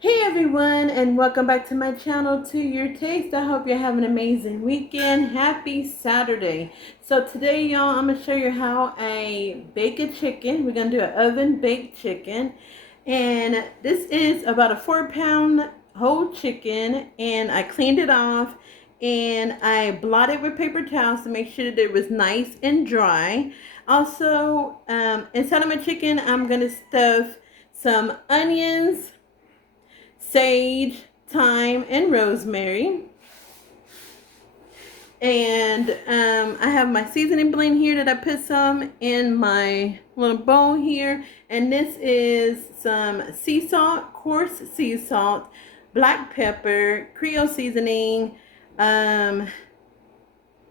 Hey everyone, and welcome back to my channel, To Your Taste. I hope you're having an amazing weekend. Happy Saturday. So today, y'all, I'm going to show you how I bake a chicken. We're going to do an oven baked chicken. And this is about a 4-pound whole chicken, and I cleaned it off and I blotted with paper towels to make sure that it was nice and dry. Also, inside of my chicken, I'm going to stuff some onions, sage, thyme, and rosemary. And I have my seasoning blend here that I put some in my little bowl here. And this is some sea salt, coarse sea salt, black pepper, Creole seasoning, lemon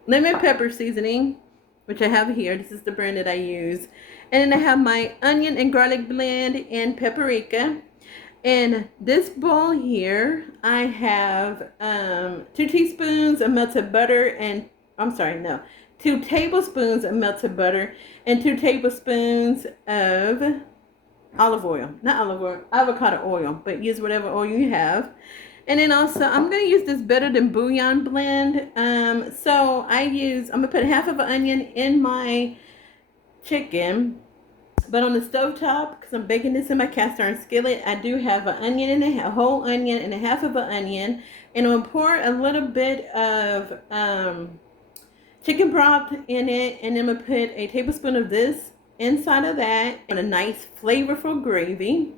pepper seasoning, which I have here. This is the brand that I use. And then I have my onion and garlic blend and paprika. In this bowl here, I have 2 teaspoons of melted butter and, 2 tablespoons of melted butter and 2 tablespoons of avocado oil, but use whatever oil you have. And then also, I'm going to use this Better Than Bouillion blend. I'm going to put half of an onion in my chicken. But on the stovetop, because I'm baking this in my cast iron skillet, I do have a whole onion and a half of an onion. And I'm going to pour a little bit of chicken broth in it. And then I'm going to put a tablespoon of this inside of that. And a nice flavorful gravy.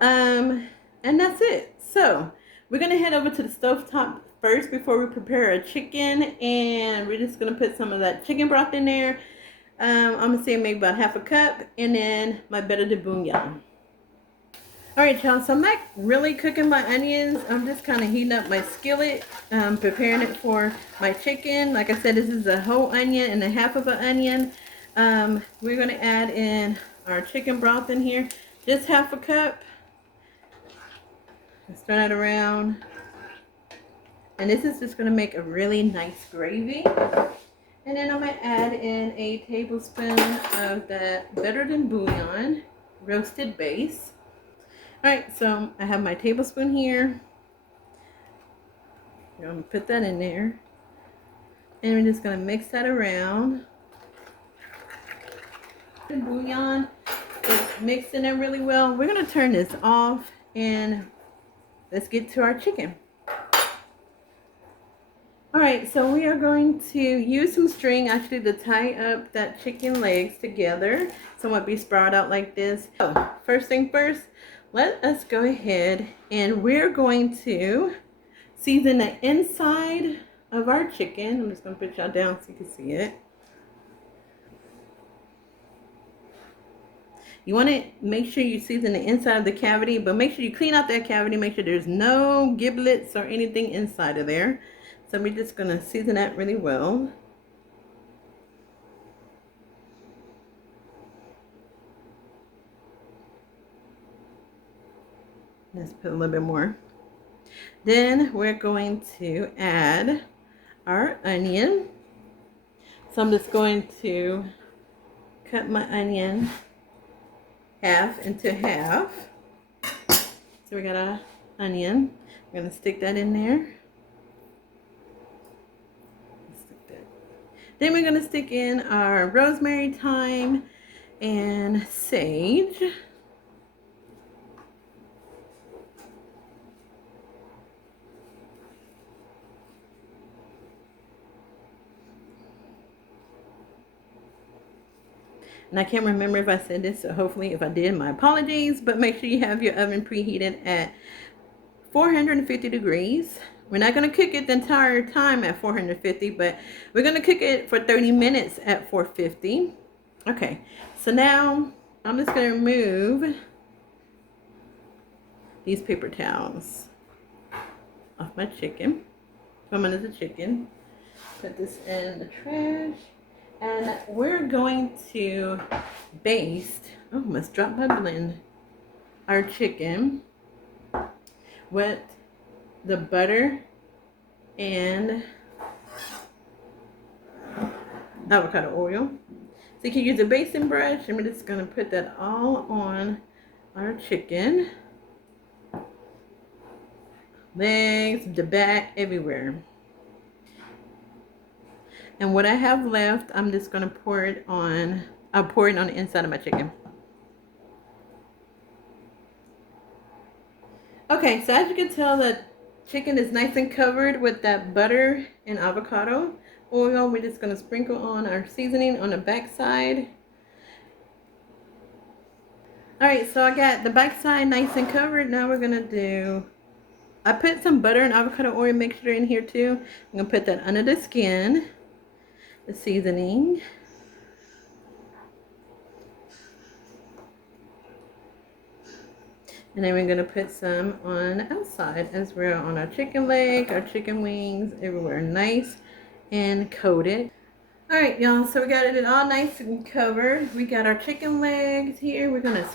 And that's it. So, we're going to head over to the stovetop first before we prepare our chicken. And we're just going to put some of that chicken broth in there. I'm going to say maybe about half a cup, and then my Better Than Bouillon. Alright, y'all, so I'm not really cooking my onions. I'm just kind of heating up my skillet, preparing it for my chicken. Like I said, this is a whole onion and a half of an onion. We're going to add in our chicken broth in here, just half a cup. Stir that around. And this is just going to make a really nice gravy. And then I'm going to add in a tablespoon of that Better Than Bouillon roasted base. Alright, so I have my tablespoon here. I'm going to put that in there. And we're just going to mix that around. The bouillon is mixed in there really well. We're going to turn this off and let's get to our chicken. Alright, so we are going to use some string actually to tie up that chicken legs together. So it won't be sprawled out like this. So, first thing first, let us go ahead and we're going to season the inside of our chicken. I'm just going to put y'all down so you can see it. You want to make sure you season the inside of the cavity, but make sure you clean out that cavity. Make sure there's no giblets or anything inside of there. So we're just going to season that really well. Let's put a little bit more. Then we're going to add our onion. So I'm just going to cut my onion into half. So we got our onion. We're going to stick that in there. Then we're going to stick in our rosemary, thyme, and sage. And I can't remember if I said this, so hopefully if I did, my apologies. But make sure you have your oven preheated at 450 degrees. We're not going to cook it the entire time at 450, but we're going to cook it for 30 minutes at 450. Okay, so now I'm just going to remove these paper towels off my chicken. From under the chicken. Put this in the trash. And we're going to baste, oh, I must drop my blend, our chicken with the butter and avocado oil. So you can use a basting brush, and we're just going to put that all on our chicken. legs, the back, everywhere. And what I have left, I'm just gonna pour it on. I'll pour it on the inside of my chicken. Okay, so as you can tell, the chicken is nice and covered with that butter and avocado oil. We're just gonna sprinkle on our seasoning on the back side. All right, so I got the back side nice and covered. Now we're gonna do, I put some butter and avocado oil mixture in here too. I'm gonna put that under the skin, the seasoning. And then we're gonna put some on the outside as well, on our chicken leg, our chicken wings, everywhere, nice and coated. All right, y'all, so we got it all nice and covered. We got our chicken legs here. We're gonna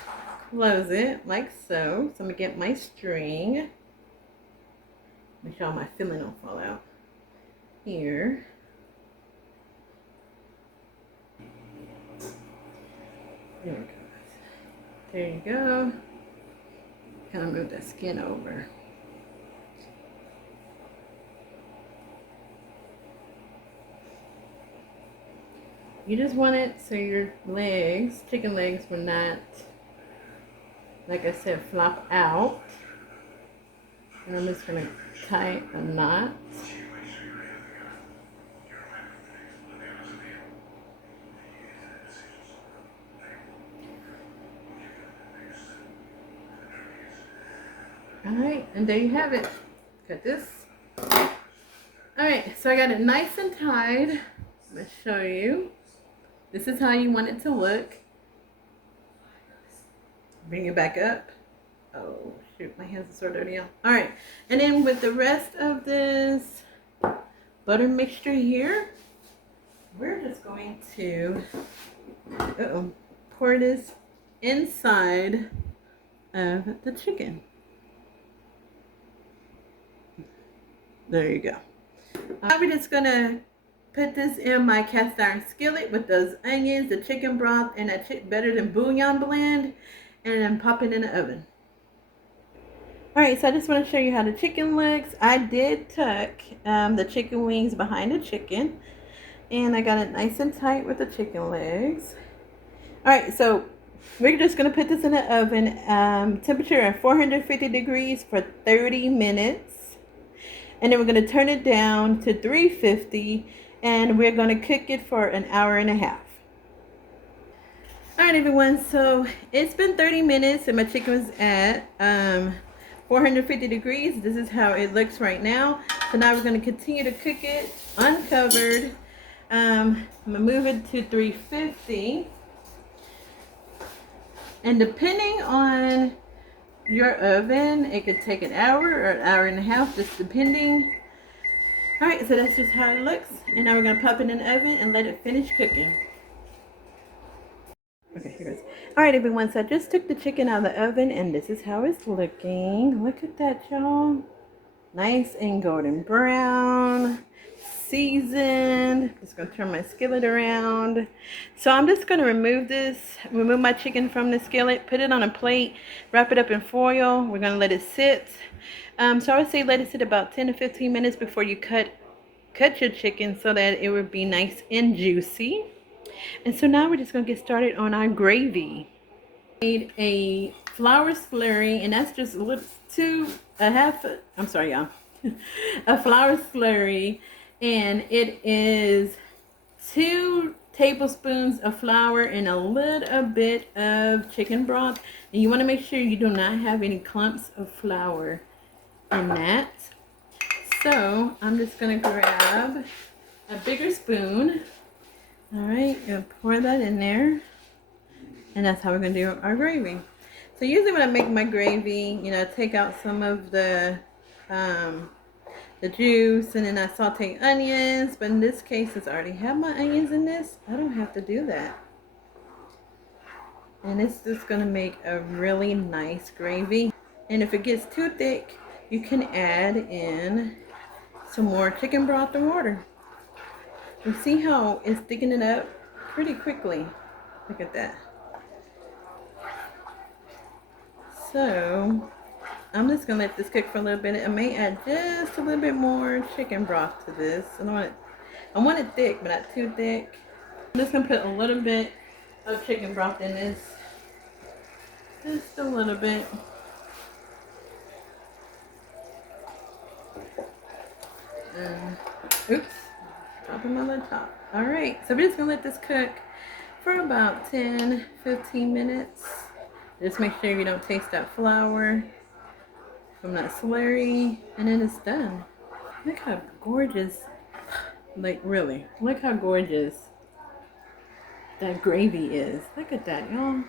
close it like so. So I'm gonna get my string. Make sure all my filling don't fall out. Here. There we go. There you go. Kind of move the skin over. You just want it so your legs, chicken legs, will not, like I said, flop out. And I'm just going to tie a knot. Alright, and there you have it. Cut this. Alright, so I got it nice and tied. I'm going to show you. This is how you want it to look. Bring it back up. Oh, shoot, my hands are so dirty now. Alright, and then with the rest of this butter mixture here, we're just going to pour this inside of the chicken. There you go. We're just gonna put this in my cast iron skillet with those onions, the chicken broth, and that better than bouillon blend, and then pop it in the oven. Alright, so I just want to show you how the chicken looks. I did tuck the chicken wings behind the chicken, and I got it nice and tight with the chicken legs. Alright, so we're just going to put this in the oven, temperature at 450 degrees for 30 minutes. And then we're going to turn it down to 350, and we're going to cook it for an hour and a half. Alright everyone, so it's been 30 minutes and my chicken was at 450 degrees. This is how it looks right now. So now we're going to continue to cook it uncovered. I'm going to move it to 350. And depending on your oven, it could take an hour or an hour and a half, just depending. Alright, so that's just how it looks. And now we're going to pop it in the oven and let it finish cooking. Okay, here it is. Alright everyone, so I just took the chicken out of the oven and this is how it's looking. Look at that, y'all. Nice and golden brown. Seasoned. Just going to turn my skillet around. So I'm just going to remove my chicken from the skillet, put it on a plate, wrap it up in foil. We're going to let it sit. So I would say let it sit about 10 to 15 minutes before you cut your chicken so that it would be nice and juicy. And so now we're just going to get started on our gravy. Made a flour slurry, and that's just a flour slurry. And it is 2 tablespoons of flour and a little bit of chicken broth. And you want to make sure you do not have any clumps of flour in that. So I'm just going to grab a bigger spoon. Alright, gonna pour that in there. And that's how we're going to do our gravy. So usually when I make my gravy, you know, I take out some of the juice, and then I saute onions, but in this case, since I already have my onions in this, I don't have to do that. And it's just going to make a really nice gravy. And if it gets too thick, you can add in some more chicken broth or water. You see how it's thickening up pretty quickly. Look at that. So I'm just gonna let this cook for a little bit. I may add just a little bit more chicken broth to this. I want it thick, but not too thick. I'm just gonna put a little bit of chicken broth in this. Just a little bit. Oops, dropping my little top. All right, so we're just gonna let this cook for about 10-15 minutes. Just make sure you don't taste that flour from that slurry, and then it's done. Look how gorgeous, like really, look how gorgeous that gravy is. Look at that, y'all.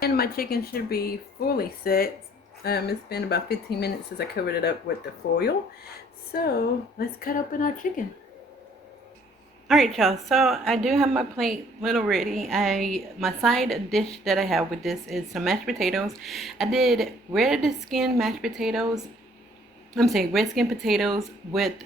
And my chicken should be fully set. It's been about 15 minutes since I covered it up with the foil. So let's cut open our chicken. All right, y'all. So I do have my plate little ready. My side dish that I have with this is some mashed potatoes. I did red skin mashed potatoes. Red skin potatoes with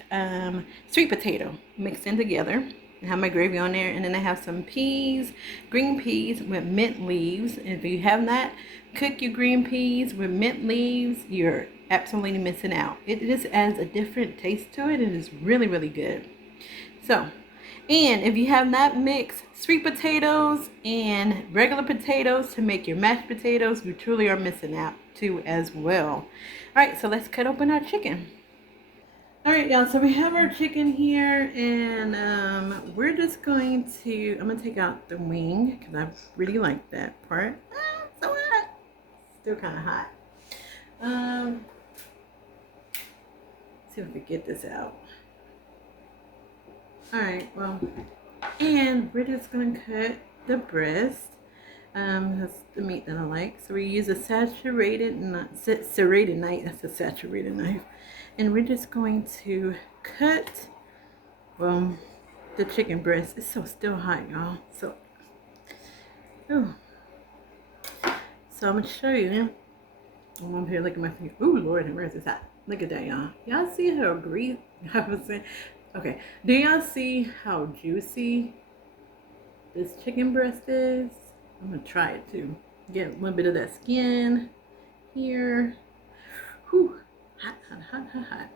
sweet potato mixed in together. I have my gravy on there, and then I have some peas, green peas with mint leaves. If you have not cooked your green peas with mint leaves, you're absolutely missing out. It just adds a different taste to it, and it's really, really good. So, and if you have not mixed sweet potatoes and regular potatoes to make your mashed potatoes, you truly are missing out too as well. All right, so let's cut open our chicken. All right, y'all, so we have our chicken here, and we're just going to, I'm gonna take out the wing because I really like that part. So hot. Still kind of hot. See if we can get this out. All right, well, and we're just gonna cut the breast. That's the meat that I like. So we use a saturated knife. That's a saturated knife. And we're just going to cut, well, the chicken breast. It's still hot, y'all. So I'm gonna show you. I'm over here looking at my finger. Ooh, Lord, where's this hot? Look at that, y'all. Y'all see how greasy? I was saying. Okay. Do y'all see how juicy this chicken breast is? I'm gonna try it too. Get a little bit of that skin here. Whew. Hot, hot, hot, hot, hot.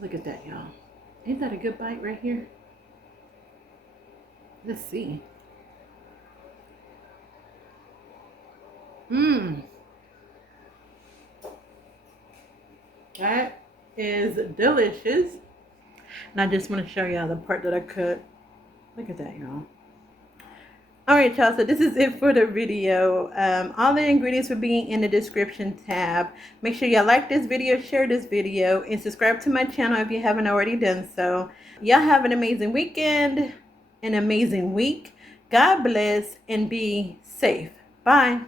Look at that, y'all. Ain't that a good bite right here? Let's see. That is delicious. And I just want to show y'all the part that I cut. Look at that, y'all. Alright, y'all, so this is it for the video. All the ingredients will be in the description tab. Make sure y'all like this video, share this video, and subscribe to my channel if you haven't already done so. Y'all have an amazing weekend, an amazing week. God bless, and be safe. Bye.